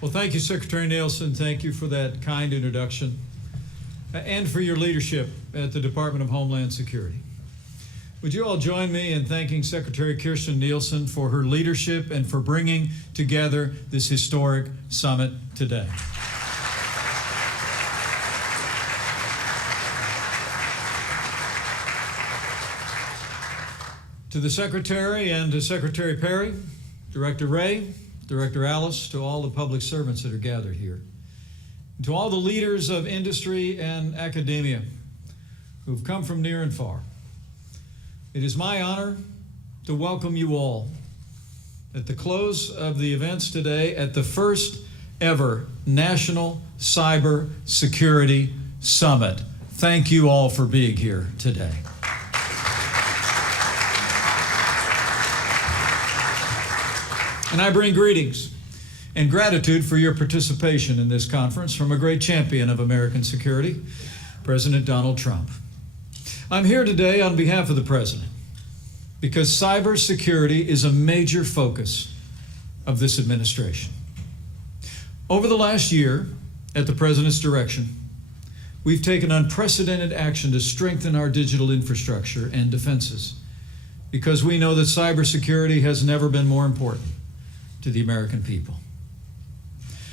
Well, thank you, Secretary Nielsen. Thank you for that kind introduction and for your leadership at the Department of Homeland Security. Would you all join me in thanking Secretary Kirstjen Nielsen for her leadership and for bringing together this historic summit today. To the Secretary and to Secretary Perry, Director Ray, Director Alice, to all the public servants that are gathered here, and to all the leaders of industry and academia who've come from near and far. It is my honor to welcome you all at the close of the events today at the first ever National Cybersecurity Summit. Thank you all for being here today. And I bring greetings and gratitude for your participation in this conference from a great champion of American security, President Donald Trump. I'm here today on behalf of the President because cybersecurity is a major focus of this administration. Over the last year, at the President's direction, we've taken unprecedented action to strengthen our digital infrastructure and defenses because we know that cybersecurity has never been more important to the American people.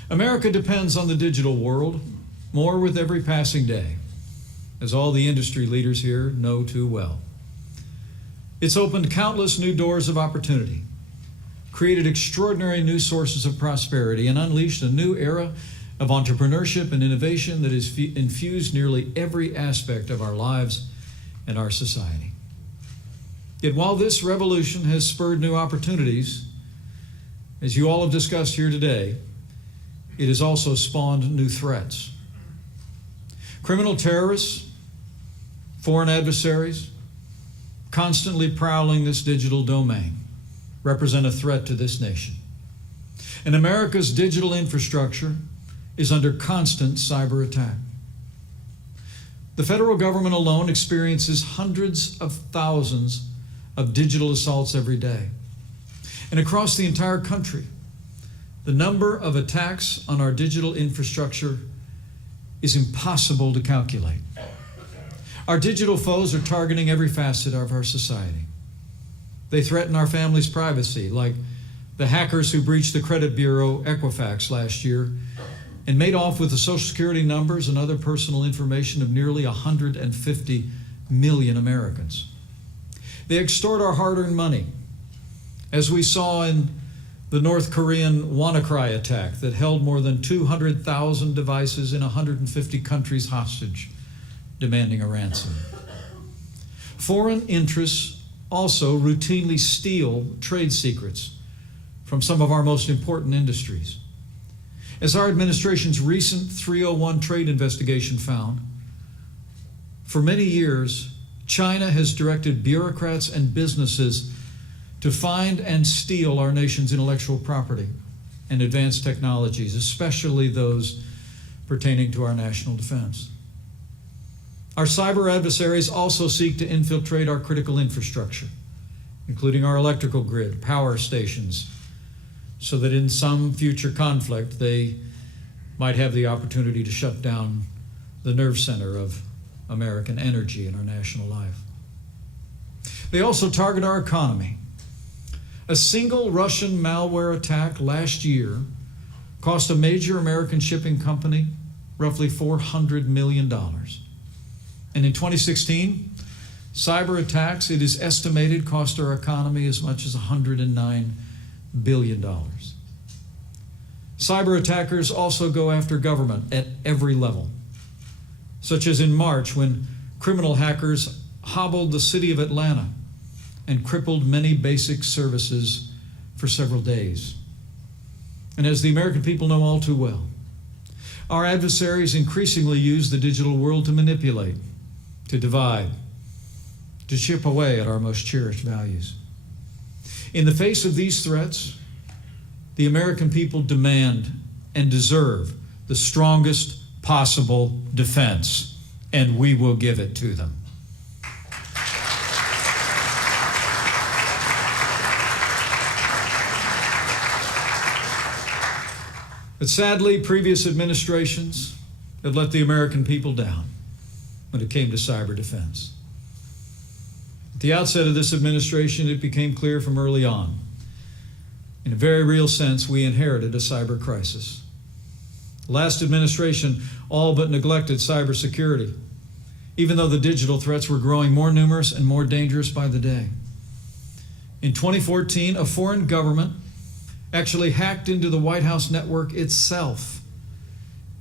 America depends on the digital world more with every passing day, as all the industry leaders here know too well. It's opened countless new doors of opportunity, created extraordinary new sources of prosperity, and unleashed a new era of entrepreneurship and innovation that has infused nearly every aspect of our lives and our society. Yet while this revolution has spurred new opportunities, as you all have discussed here today, it has also spawned new threats. Criminal terrorists, foreign adversaries, constantly prowling this digital domain, represent a threat to this nation. And America's digital infrastructure is under constant cyber attack. The federal government alone experiences hundreds of thousands of digital assaults every day. And across the entire country, the number of attacks on our digital infrastructure is impossible to calculate. Our digital foes are targeting every facet of our society. They threaten our family's privacy, like the hackers who breached the credit bureau Equifax last year and made off with the Social Security numbers and other personal information of nearly 150 million Americans. They extort our hard-earned money, as we saw in the North Korean WannaCry attack that held more than 200,000 devices in 150 countries hostage, demanding a ransom. Foreign interests also routinely steal trade secrets from some of our most important industries. As our administration's recent 301 trade investigation found, for many years, China has directed bureaucrats and businesses to find and steal our nation's intellectual property and advanced technologies, especially those pertaining to our national defense. Our cyber adversaries also seek to infiltrate our critical infrastructure, including our electrical grid, power stations, so that in some future conflict they might have the opportunity to shut down the nerve center of American energy and our national life. They also target our economy. A single Russian malware attack last year cost a major American shipping company roughly $400 million. And in 2016, cyber attacks, it is estimated, cost our economy as much as $109 billion. Cyber attackers also go after government at every level, such as in March when criminal hackers hobbled the city of Atlanta and crippled many basic services for several days. And as the American people know all too well, our adversaries increasingly use the digital world to manipulate, to divide, to chip away at our most cherished values. In the face of these threats, the American people demand and deserve the strongest possible defense, and we will give it to them. But sadly, previous administrations have let the American people down when it came to cyber defense. At the outset of this administration, it became clear from early on, in a very real sense, we inherited a cyber crisis. The last administration all but neglected cybersecurity, even though the digital threats were growing more numerous and more dangerous by the day. In 2014, a foreign government actually hacked into the White House network itself.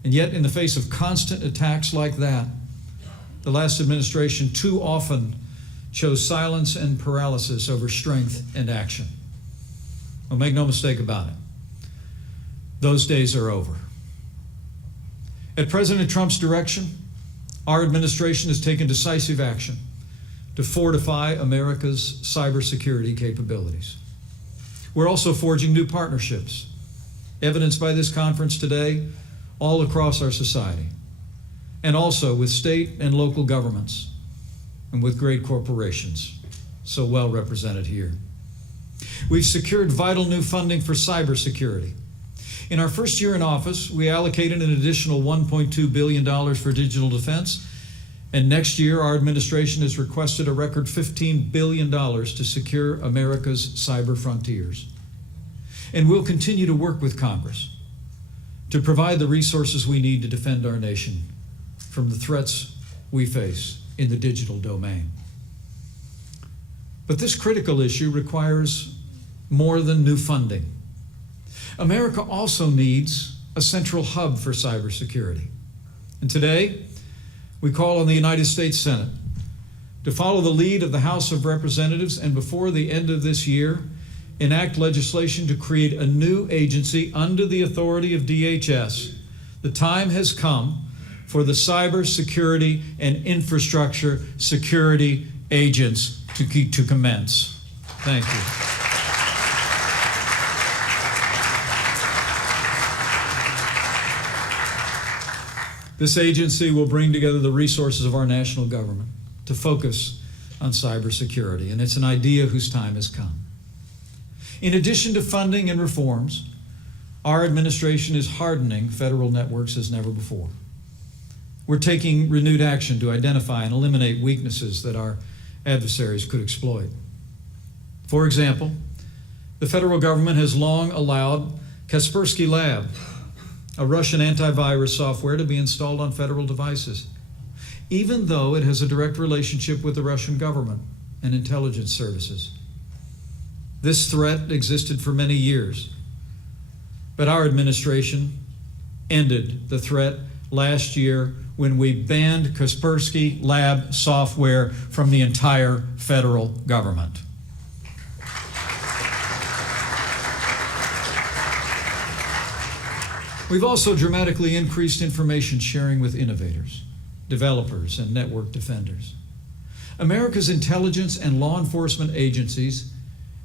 And yet, in the face of constant attacks like that, the last administration too often chose silence and paralysis over strength and action. Well, make no mistake about it. Those days are over. At President Trump's direction, our administration has taken decisive action to fortify America's cybersecurity capabilities. We're also forging new partnerships, evidenced by this conference today, all across our society, and also with state and local governments and with great corporations, so well represented here. We've secured vital new funding for cybersecurity. In our first year in office, we allocated an additional $1.2 billion for digital defense, and next year our administration has requested a record $15 billion to secure America's cyber frontiers. And we'll continue to work with Congress to provide the resources we need to defend our nation from the threats we face in the digital domain. But this critical issue requires more than new funding. America also needs a central hub for cybersecurity. And today, we call on the United States Senate to follow the lead of the House of Representatives and before the end of this year, enact legislation to create a new agency under the authority of DHS. The time has come for the Cybersecurity and Infrastructure Security Agents to commence. Thank you. This agency will bring together the resources of our national government to focus on cybersecurity, and it's an idea whose time has come. In addition to funding and reforms, our administration is hardening federal networks as never before. We're taking renewed action to identify and eliminate weaknesses that our adversaries could exploit. For example, the federal government has long allowed Kaspersky Lab, a Russian antivirus software, to be installed on federal devices, even though it has a direct relationship with the Russian government and intelligence services. This threat existed for many years, but our administration ended the threat last year when we banned Kaspersky Lab software from the entire federal government. We've also dramatically increased information sharing with innovators, developers, and network defenders. America's intelligence and law enforcement agencies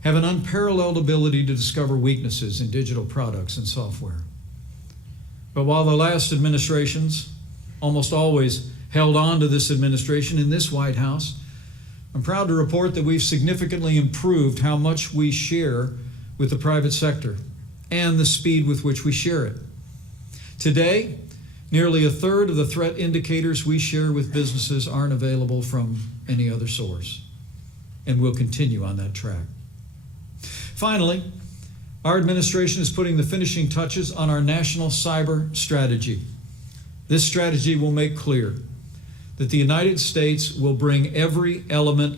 have an unparalleled ability to discover weaknesses in digital products and software. But while the last administrations almost always held on to this administration in this White House, I'm proud to report that we've significantly improved how much we share with the private sector and the speed with which we share it. Today, nearly a third of the threat indicators we share with businesses aren't available from any other source, and we'll continue on that track. Finally, our administration is putting the finishing touches on our national cyber strategy. This strategy will make clear that the United States will bring every element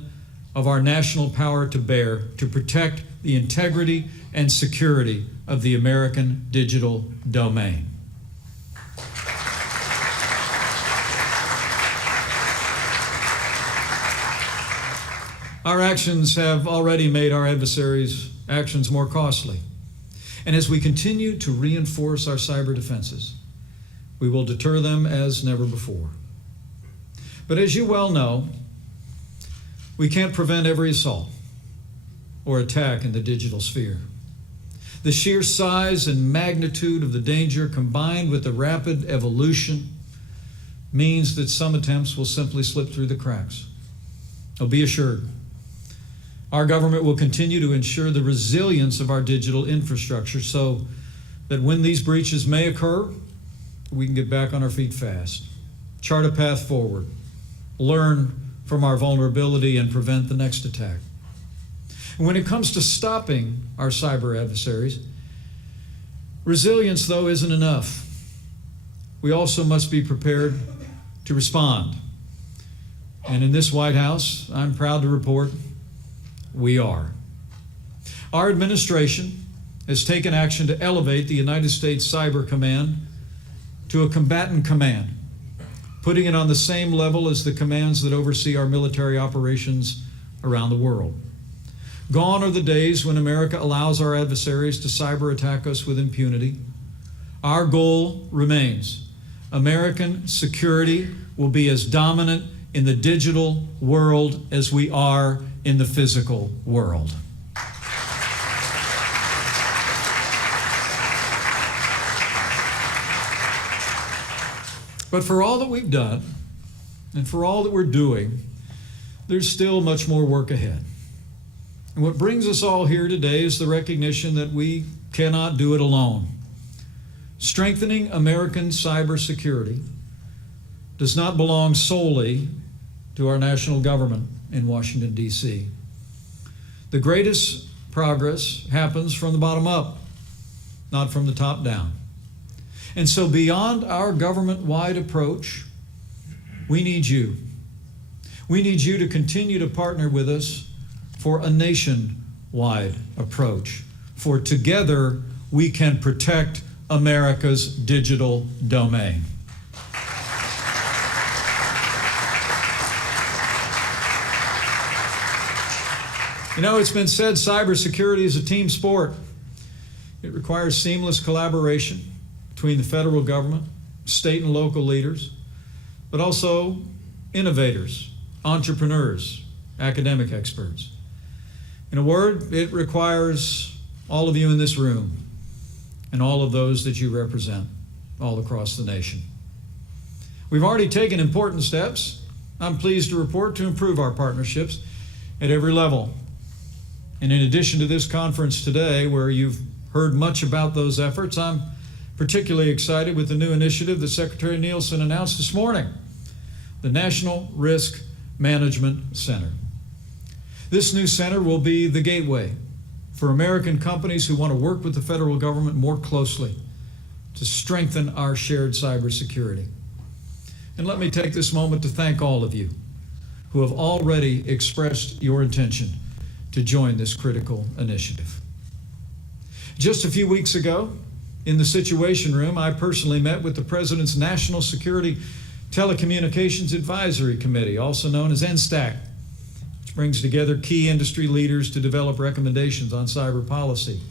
of our national power to bear to protect the integrity and security of the American digital domain. Our actions have already made our adversaries' actions more costly. And as we continue to reinforce our cyber defenses, we will deter them as never before. But as you well know, we can't prevent every assault or attack in the digital sphere. The sheer size and magnitude of the danger, combined with the rapid evolution, means that some attempts will simply slip through the cracks. Oh, be assured, our government will continue to ensure the resilience of our digital infrastructure so that when these breaches may occur, we can get back on our feet fast, chart a path forward, learn from our vulnerability, and prevent the next attack. And when it comes to stopping our cyber adversaries, resilience, though, isn't enough. We also must be prepared to respond. And in this White House, I'm proud to report we are. Our administration has taken action to elevate the United States Cyber Command to a combatant command, putting it on the same level as the commands that oversee our military operations around the world. Gone are the days when America allows our adversaries to cyber attack us with impunity. Our goal remains: American security will be as dominant in the digital world as we are in the physical world. But for all that we've done, and for all that we're doing, there's still much more work ahead. And what brings us all here today is the recognition that we cannot do it alone. Strengthening American cybersecurity does not belong solely to our national government in Washington, D.C. The greatest progress happens from the bottom up, not from the top down. And so beyond our government-wide approach, we need you. We need you to continue to partner with us for a nation-wide approach. For together, we can protect America's digital domain. You know, it's been said cybersecurity is a team sport. It requires seamless collaboration between the federal government, state and local leaders, but also innovators, entrepreneurs, academic experts. In a word, it requires all of you in this room and all of those that you represent all across the nation. We've already taken important steps, I'm pleased to report, to improve our partnerships at every level. And in addition to this conference today, where you've heard much about those efforts, I'm particularly excited with the new initiative that Secretary Nielsen announced this morning, the National Risk Management Center. This new center will be the gateway for American companies who want to work with the federal government more closely to strengthen our shared cybersecurity. And let me take this moment to thank all of you who have already expressed your intention to join this critical initiative. Just a few weeks ago, in the Situation Room, I personally met with the President's National Security Telecommunications Advisory Committee, also known as NSTAC, which brings together key industry leaders to develop recommendations on cyber policy.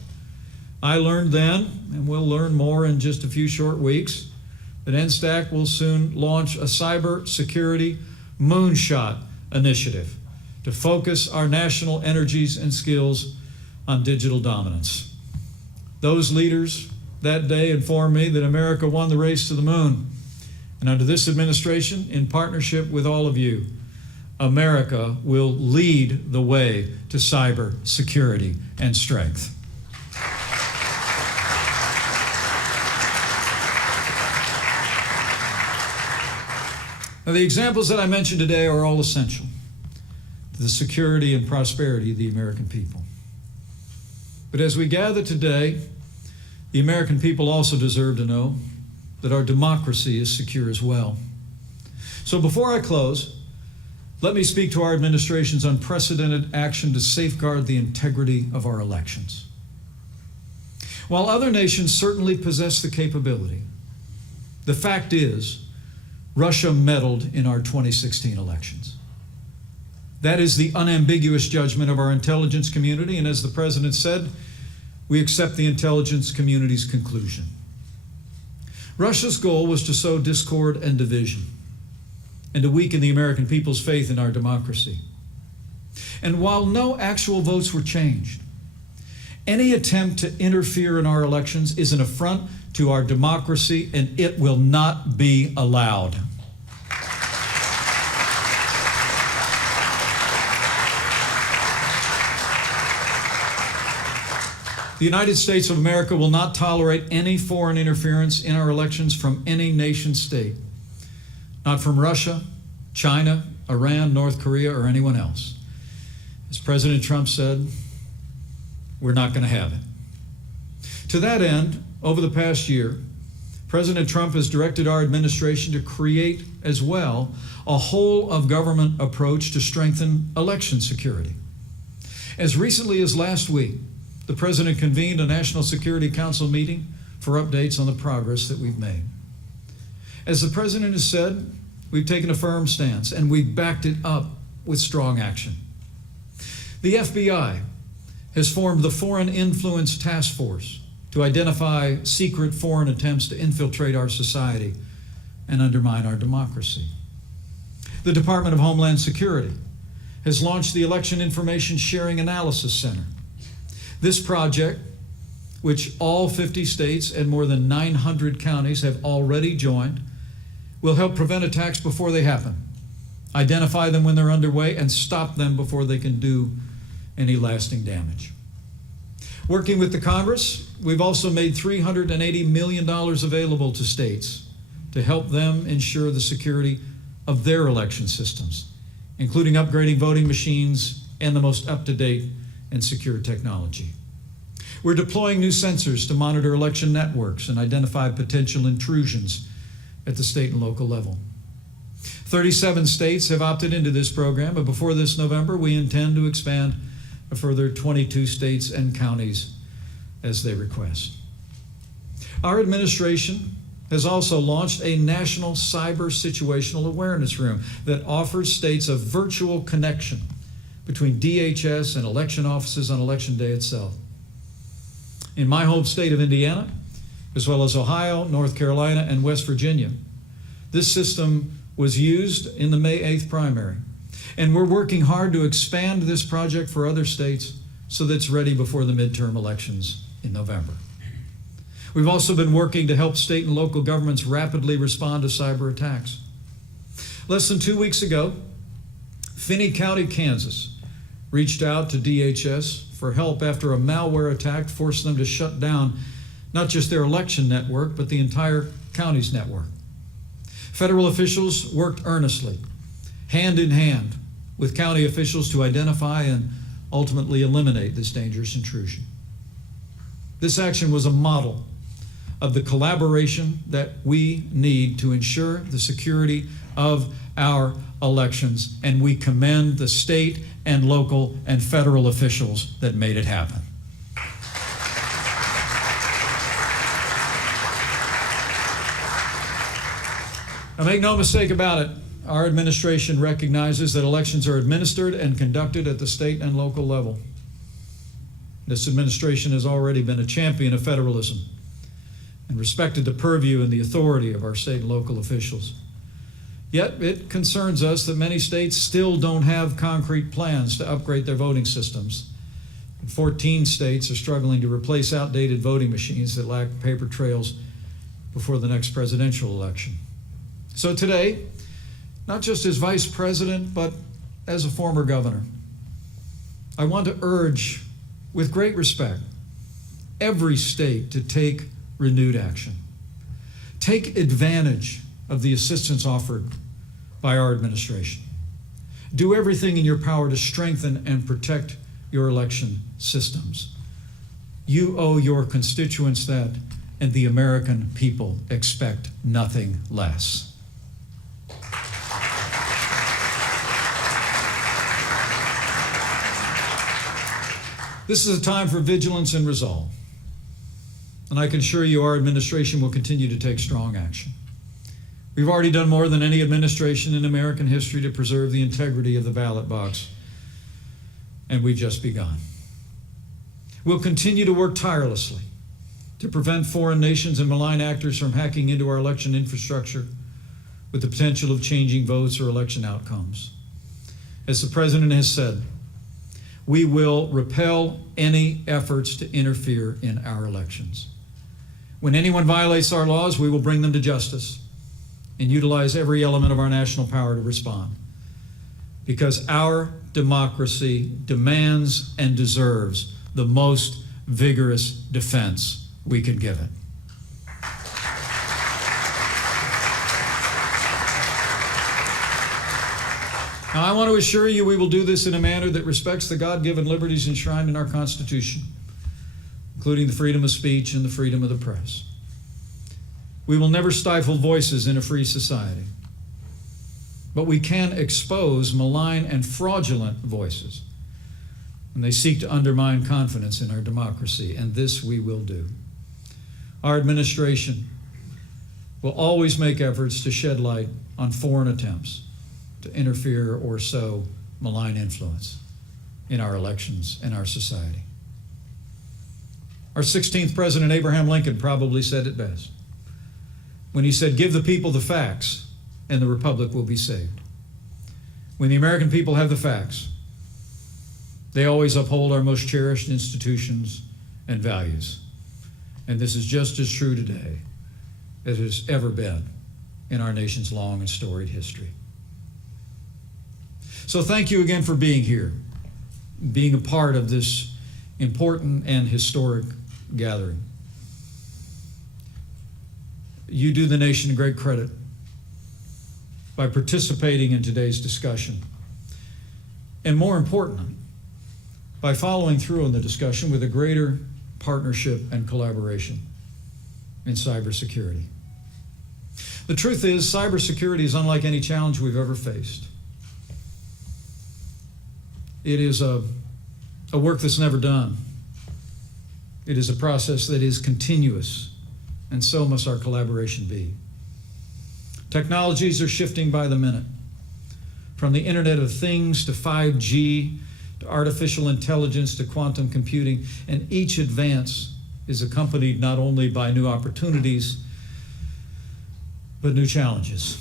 I learned then, and we'll learn more in just a few short weeks, that NSTAC will soon launch a cybersecurity moonshot initiative to focus our national energies and skills on digital dominance. Those leaders that day informed me that America won the race to the moon. And under this administration, in partnership with all of you, America will lead the way to cyber security and strength. Now, the examples that I mentioned today are all essential to the security and prosperity of the American people. But as we gather today, the American people also deserve to know that our democracy is secure as well. So before I close, let me speak to our administration's unprecedented action to safeguard the integrity of our elections. While other nations certainly possess the capability, the fact is, Russia meddled in our 2016 elections. That is the unambiguous judgment of our intelligence community, and as the President said, we accept the intelligence community's conclusion. Russia's goal was to sow discord and division, and to weaken the American people's faith in our democracy. And while no actual votes were changed, any attempt to interfere in our elections is an affront to our democracy, and it will not be allowed. The United States of America will not tolerate any foreign interference in our elections from any nation state, not from Russia, China, Iran, North Korea, or anyone else. As President Trump said, we're not going to have it. To that end, over the past year, President Trump has directed our administration to create as well a whole of government approach to strengthen election security. As recently as last week, the President convened a National Security Council meeting for updates on the progress that we've made. As the President has said, we've taken a firm stance and we've backed it up with strong action. The FBI has formed the Foreign Influence Task Force to identify secret foreign attempts to infiltrate our society and undermine our democracy. The Department of Homeland Security has launched the Election Information Sharing Analysis Center. This project, which all 50 states and more than 900 counties have already joined, will help prevent attacks before they happen, identify them when they're underway, and stop them before they can do any lasting damage. Working with the Congress, we've also made $380 million available to states to help them ensure the security of their election systems, including upgrading voting machines and the most up-to-date and secure technology. We're deploying new sensors to monitor election networks and identify potential intrusions at the state and local level. 37 states have opted into this program, but before this November, we intend to expand a further 22 states and counties as they request. Our administration has also launched a national cyber situational awareness room that offers states a virtual connection between DHS and election offices on election day itself. In my home state of Indiana, as well as Ohio, North Carolina, and West Virginia, this system was used in the May 8th primary. And we're working hard to expand this project for other states so that it's ready before the midterm elections in November. We've also been working to help state and local governments rapidly respond to cyber attacks. Less than 2 weeks ago, Finney County, Kansas, reached out to DHS for help after a malware attack forced them to shut down not just their election network, but the entire county's network. Federal officials worked earnestly, hand in hand, with county officials to identify and ultimately eliminate this dangerous intrusion. This action was a model of the collaboration that we need to ensure the security of our elections, and we commend the state and local and federal officials that made it happen. Now, make no mistake about it, our administration recognizes that elections are administered and conducted at the state and local level. This administration has already been a champion of federalism and respected the purview and the authority of our state and local officials. Yet it concerns us that many states still don't have concrete plans to upgrade their voting systems. 14 states are struggling to replace outdated voting machines that lack paper trails before the next presidential election. So today, not just as vice president, but as a former governor, I want to urge, with great respect, every state to take renewed action. Take advantage of the assistance offered by our administration. Do everything in your power to strengthen and protect your election systems. You owe your constituents that, and the American people expect nothing less. This is a time for vigilance and resolve. And I can assure you our administration will continue to take strong action. We've already done more than any administration in American history to preserve the integrity of the ballot box, and we've just begun. We'll continue to work tirelessly to prevent foreign nations and malign actors from hacking into our election infrastructure with the potential of changing votes or election outcomes. As the President has said, we will repel any efforts to interfere in our elections. When anyone violates our laws, we will bring them to justice and utilize every element of our national power to respond. Because our democracy demands and deserves the most vigorous defense we can give it. Now, I want to assure you we will do this in a manner that respects the God-given liberties enshrined in our Constitution, including the freedom of speech and the freedom of the press. We will never stifle voices in a free society, but we can expose malign and fraudulent voices when they seek to undermine confidence in our democracy, and this we will do. Our administration will always make efforts to shed light on foreign attempts to interfere or sow malign influence in our elections and our society. Our 16th President Abraham Lincoln probably said it best when he said, "Give the people the facts and the republic will be saved." When the American people have the facts, they always uphold our most cherished institutions and values. And this is just as true today as it has ever been in our nation's long and storied history. So thank you again for being here, being a part of this important and historic gathering. You do the nation great credit by participating in today's discussion, and more importantly, by following through on the discussion with a greater partnership and collaboration in cybersecurity. The truth is, cybersecurity is unlike any challenge we've ever faced. It is a work that's never done. It is a process that is continuous, and so must our collaboration be. Technologies are shifting by the minute, from the Internet of Things to 5G to artificial intelligence to quantum computing, and each advance is accompanied not only by new opportunities, but new challenges.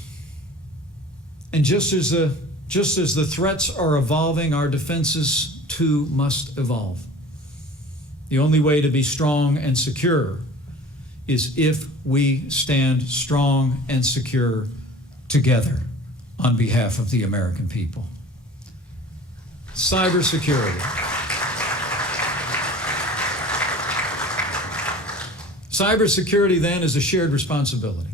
And just as the threats are evolving, our defenses too must evolve. The only way to be strong and secure is if we stand strong and secure together on behalf of the American people. Cybersecurity. Cybersecurity, then, is a shared responsibility.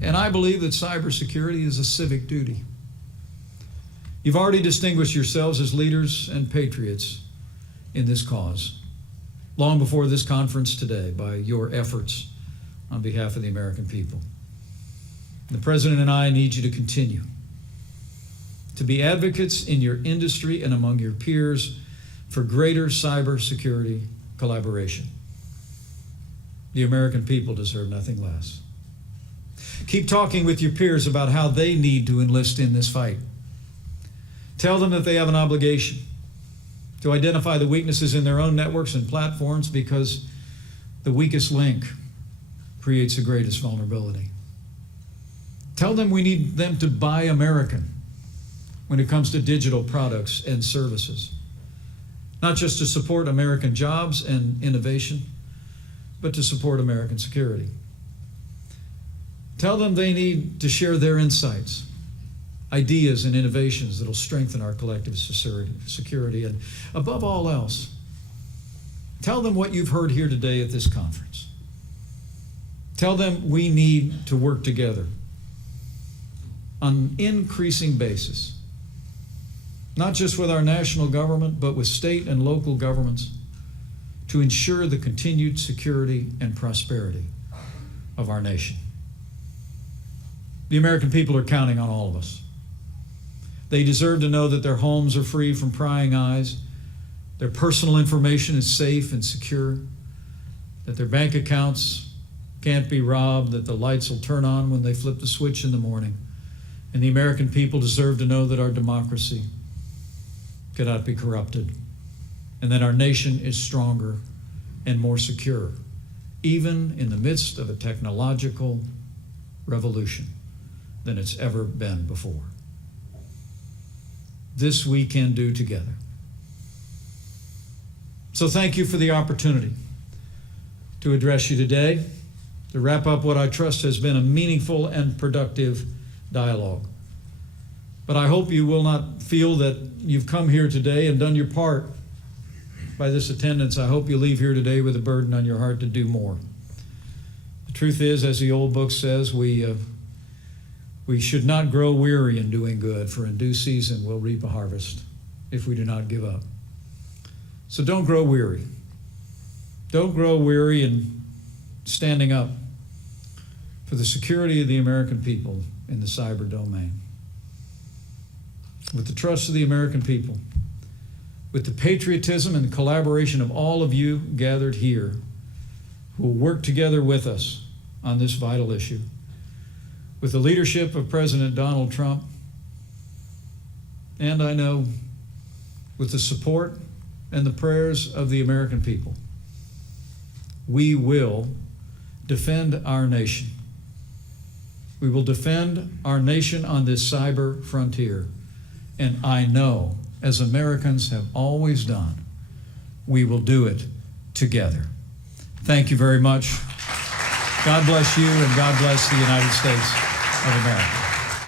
And I believe that cybersecurity is a civic duty. You've already distinguished yourselves as leaders and patriots in this cause, long before this conference today, by your efforts on behalf of the American people. The President and I need you to continue to be advocates in your industry and among your peers for greater cybersecurity collaboration. The American people deserve nothing less. Keep talking with your peers about how they need to enlist in this fight. Tell them that they have an obligation to identify the weaknesses in their own networks and platforms, because the weakest link creates the greatest vulnerability. Tell them we need them to buy American when it comes to digital products and services, not just to support American jobs and innovation, but to support American security. Tell them they need to share their insights, ideas, and innovations that will strengthen our collective security. And above all else, tell them what you've heard here today at this conference. Tell them we need to work together on an increasing basis, not just with our national government, but with state and local governments, to ensure the continued security and prosperity of our nation. The American people are counting on all of us. They deserve to know that their homes are free from prying eyes, their personal information is safe and secure, that their bank accounts can't be robbed, that the lights will turn on when they flip the switch in the morning. And the American people deserve to know that our democracy cannot be corrupted, and that our nation is stronger and more secure, even in the midst of a technological revolution, than it's ever been before. This we can do together. So thank you for the opportunity to address you today, to wrap up what I trust has been a meaningful and productive dialogue. But I hope you will not feel that you've come here today and done your part by this attendance, I hope you leave here today with a burden on your heart to do more. The truth is, as the old book says, we should not grow weary in doing good, for in due season we'll reap a harvest if we do not give up. So don't grow weary. Don't grow weary in standing up for the security of the American people in the cyber domain. With the trust of the American people, with the patriotism and collaboration of all of you gathered here who will work together with us on this vital issue, with the leadership of President Donald Trump, and I know with the support and the prayers of the American people, we will defend our nation. We will defend our nation on this cyber frontier. And I know, as Americans have always done, we will do it together. Thank you very much. God bless you, and God bless the United States of America.